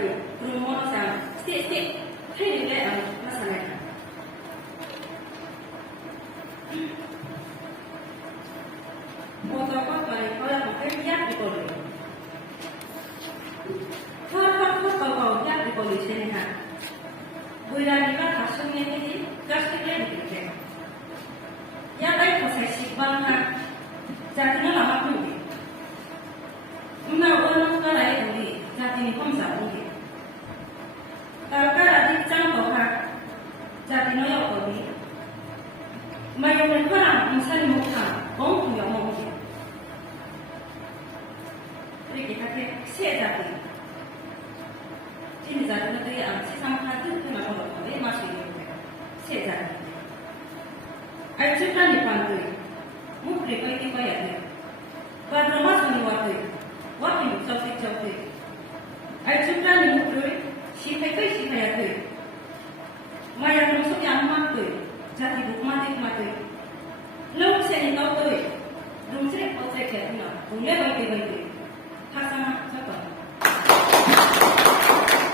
거의 그런 모노상 스틱 트레이닝에 마사네. 모두 거의 거의 거의 약이거든요. 더 약이거든요. 세네하. 보이라니까 가슴에 힘이 가슴에 이렇게. 약을 거세 식방하. 자기는 아마 그게. Una orang kaya ini jadi ni kom sa ini. Kalau kaya di cangkok ha, jadi no yo ini. Mayu orang misalnya muka, orang punya orang ini. Jadi kita ke jadi. Jadi jadi nanti yang si sama hati itu nak orang ini masih ini. Jadi. Aja kan dipanggil. Mungkin kau ini kaya ni. Kalau masuk ni waktu. What in South I took down in Mukuri, she had a she had a My also young Matu, Jati Bukmatic Matu. No saying out to it. Don't say what's a cat, no, never give it. Hasana Tapa.